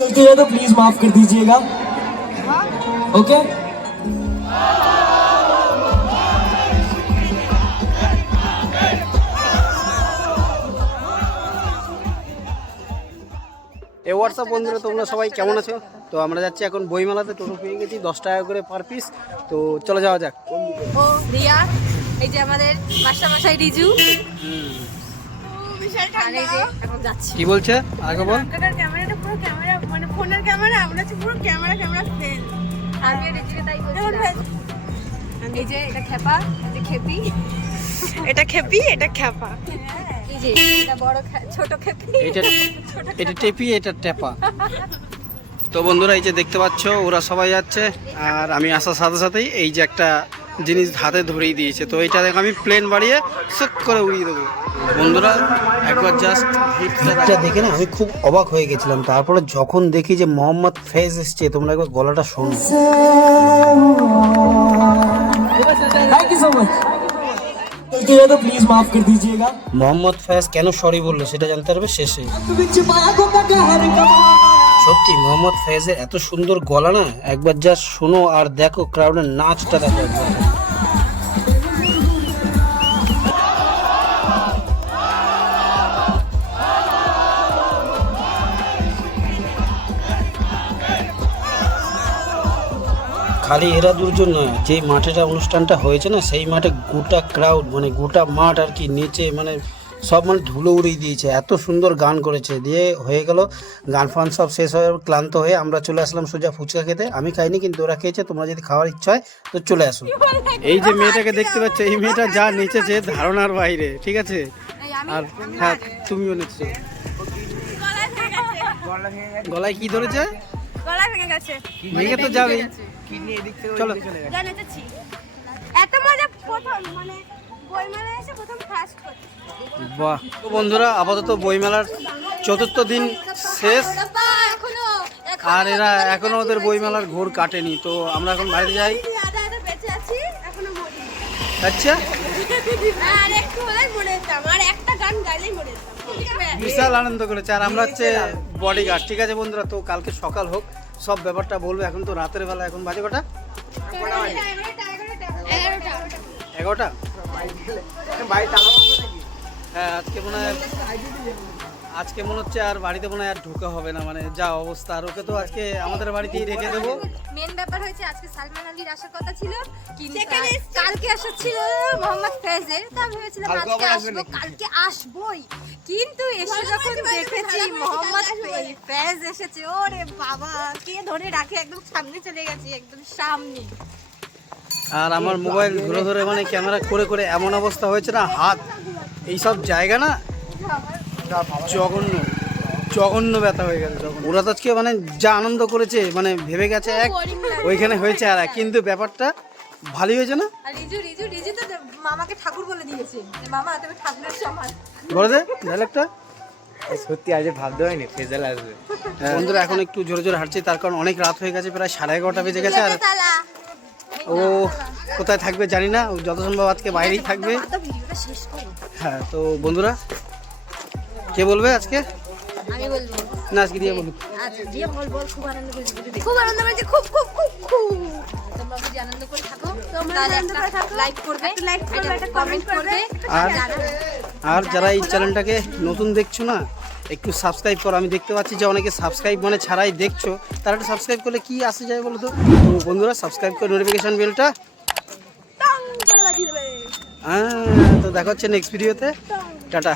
गलती है तो प्लीज माफ कर दीजिएगा ओके এ হোয়াটসঅ্যাপ বন্ধুরা তোমরা সবাই কেমন আছো তো আমরা যাচ্ছি এখন বইমেলাতে টোটো পেয়ে গেছি দশ টাকা করে পার পিস তো চলে যাওয়া যাক ও রিয়া এই যে আমাদের মাস্টারমশাই রিজু আর এই যে এখন যাচ্ছি কি বলছে আগে বল আপনাদের ক্যামেরাটা পুরো ক্যামেরা মানে ফোনের ক্যামেরা আমরা হচ্ছে পুরো ক্যামেরা ক্যামেরা ফেল আমি আর রিজুকে তাই বলছিলাম এই যে এটা খেপা খেপি। এটা খেপি এটা খ্যাপা এই যে এটা বড় ছোট খেপি। এটা এটা টেপি এটা টেপা তো বন্ধুরা এই যে দেখতে পাচ্ছ ওরা সবাই যাচ্ছে আর আমি আসার সাথে সাথেই এই যে একটা জিনিস হাতে ধরেই দিয়েছে। তো এটা দেখো আমি প্লেন বাড়িয়ে সুত করে উড়িয়ে দেবো। বন্ধুরা একবার জাস্ট হিটটা দেখে। না আমি খুব অবাক হয়ে গেছিলাম। তারপরে যখন দেখি যে মোহাম্মদ ফেজ এসছে তোমরা একবার গলাটা শোনো। প্লিজ মাফ মোহাম্মদ ফেজ কেন সরি বলল সেটা জানতে পারবে? শেষে। সত্যি মোহাম্মদ ফয়েজের এত সুন্দর গলা না একবার যা শোনো আর দেখো ক্রাউডের নাচটা দেখো একবার। খালি এরা দুজন নয় যে মাঠেটা অনুষ্ঠানটা হয়েছে না সেই মাঠে গোটা ক্রাউড মানে গোটা মাঠ আর কি নিচে মানে সব মানে ধুলো উড়িয়ে দিয়েছে। এত সুন্দর গান করেছে। দিয়ে হয়ে গেল গান ফান সব শেষ হয়ে ক্লান্ত হয়ে আমরা চলে আসলাম সোজা ফুচকা খেতে। আমি খাইনি কিন্তু ওরা খেয়েছে তোমরা যদি খাওয়ার ইচ্ছা হয় তো চলে আসো। এই যে মেয়েটাকে দেখতে পাচ্ছ এই মেয়েটা যা নেচেছে ধারণার বাইরে ঠিক আছে? আর হ্যাঁ তুমিও নেচেছো গলায় কি ধরেছে? গলা ভেঙে গেছে। ভেঙে তো যাবে চলো। জানেছি এত মজা প্রথম মানে বইমেলা এসে প্রথম ফার্স্ট করছি। বাহ। তো বন্ধুরা আপাতত বইমেলার চতুর্থ দিন শেষ। আর এরা এখনও ওদের বইমেলার ঘোর কাটেনি। তো আমরা এখন বাইরে যাই। আদা আদা বেঁচে আছি এখনও মরি আচ্ছা। আর একটু হলেই মরে যেতাম। আর বিশাল আনন্দ করেছে। আর আমরা হচ্ছে বডিগার্ড ঠিক আছে বন্ধুরা তো কালকে সকাল হোক সব ব্যাপারটা বলব। এখন তো রাতের বেলা এখন বাজে কটা? এগারোটা। হ্যাঁ আজকে মনে হয় আজকে মনে হচ্ছে আর বাড়িতে মনে হয় আর ঢোকা হবে না মানে যা অবস্থা। আর ওকে তো আজকে আমাদের বাড়িতেই রেখে দেবো। মেন ব্যাপার হয়েছে আজকে সালমান আলীর আসার কথা ছিল। কিন্তু কালকে আসার ছিল মোহাম্মদ ফেজের। তা আমি ভেবেছিলাম আজকে আসব কালকে আসবই। কিন্তু এসে যখন দেখেছি মোহাম্মদ ফেজ এসেছে ওরে বাবা কে ধরে রাখে? একদম সামনে চলে গেছে একদম সামনে। আর আমার মোবাইল ধরে ধরে মানে ক্যামেরা করে করে এমন অবস্থা হয়েছে না হাত এইসব জায়গা না? জঘন্য জঘন্য ব্যথা হয়ে গেছে ওরা তো আজকে মানে যা আনন্দ করেছে মানে ভেবে গেছে এক ওইখানে হয়েছে আর এক। কিন্তু ব্যাপারটা ভালোই হয়েছে না? আর রিজু রিজু রিজু তো মামাকে ঠাকুর বলে দিয়েছে। মামা তুমি ঠাকুরের সমান। বলে দে ডায়লগটা সত্যি আজ ভাবতে হয়নি ফেজাল আসবে। বন্ধুরা এখন একটু জোরে জোরে হাঁটছি তার কারণ অনেক রাত হয়ে গেছে প্রায় সাড়ে এগারোটা বেজে গেছে আর ও কোথায় থাকবে জানি না ও যত সম্ভব আজকে বাইরেই থাকবে। হ্যাঁ তো বন্ধুরা কে বলবে আজকে? আমি বলব। না আজকে দিয়ে বলুক। আচ্ছা দিয়ে বল বল খুব আনন্দ দেখে খুব আনন্দ করেছি খুব খুব খুব খুব। তোমরা যদি আনন্দ করে থাকো? তোমরা আনন্দ করে থাকো, লাইক করবে একটা like করবে, একটা কমেন্ট করবে। আর যারা আর যারা এই চ্যানেলটাকে নতুন দেখছ না একটু সাবস্ক্রাইব করো। আমি দেখতে পাচ্ছি যে অনেকে সাবস্ক্রাইব মানে ছাড়াই দেখছ। তারা একটু সাবস্ক্রাইব করলে কি আসে যায় বলো তো? বন্ধুরা সাবস্ক্রাইব করে নোটিফিকেশন বেলটা টং করে বাজিয়ে দেবে। হ্যাঁ তো দেখা হচ্ছে নেক্সট ভিডিওতে টাটা।